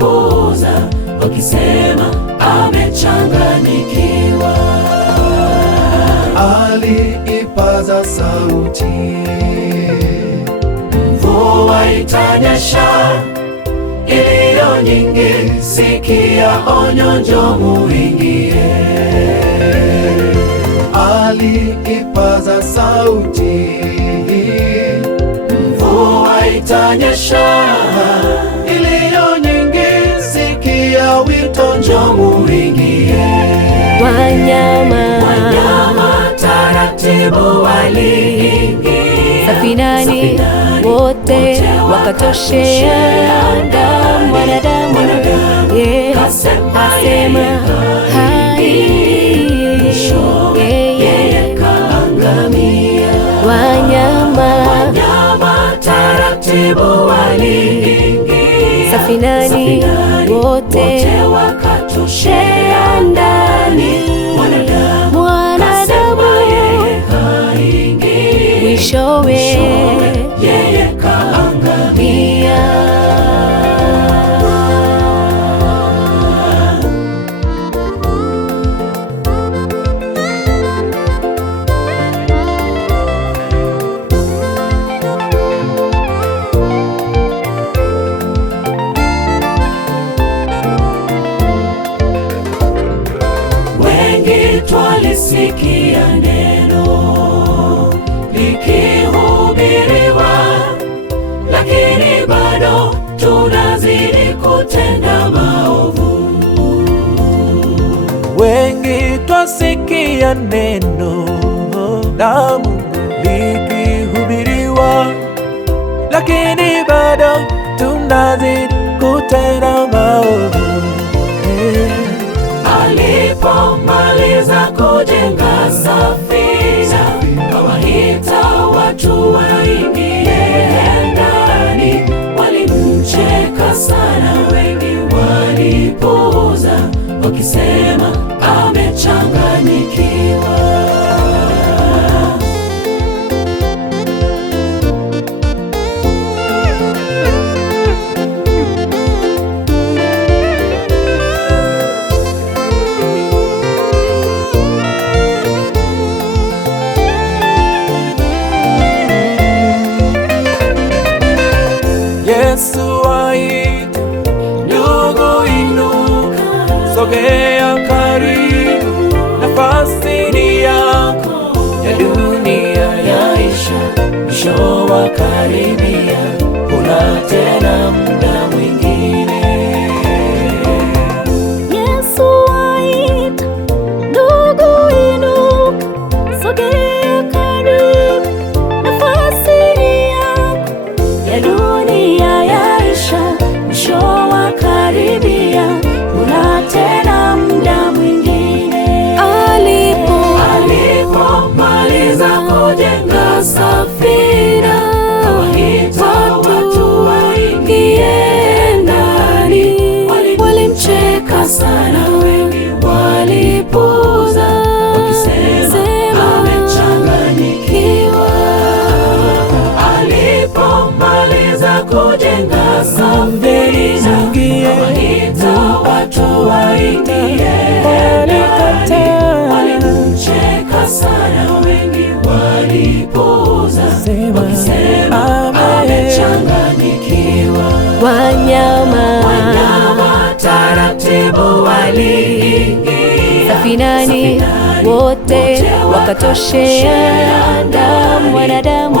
walipuuza wakisema amechanganyikiwa. Aliipaza sauti, mvua itanyesha iliyo nyingi, sikia onyo, njoo muingie. aliipaza sauti, mvua itanyesha iliyo nyingi, sikia wito, njoo muingie. Wanyama taratibu waliingia safinani, wote wakatoshea damu. Mwanadamu kasema yeye kaangamia. Wanyama taratibu waliingia safinani, wote wakatoshea ndani. Mwanadamu mwishowe yeye kaangamia. Wengi twalisikia neno likihubiriwa, lakini bado tunazidi kutenda maovu. Wengi twasikia neno la Mungu likihubiriwa, lakini bado tunazidi kutenda maovu. Alipomaliza kujenga safina, kawaita watu waingie ndani. Walimcheka sana, wengi walipuuza wakisema amechanganyikiwa. Yesu aita, ndugu inuka, sogea karibu, nafasi ni yako, ya dunia yaisha, mwisho wakaribia, huna tena muda mwingine. Yesu aita, ndugu inuka, sogea karibu, nafasi ni yako, ya dunia yaisha, mwisho wakaribia, huna tena muda mwingine. Alipomaliza kujenga safina, kawaita watu waingie ndani. Walimcheka sana, wengi walipuuza wakisema amechanganyikiwa. Alipomaliza kujenga safina, kawaita watu waingie ndani. Walimcheka sana, wengi walipuuza wakisema amechanganyikiwa. Wanyama taratibu waliingia safinani, wote wakatoshea damu. Mwanadamu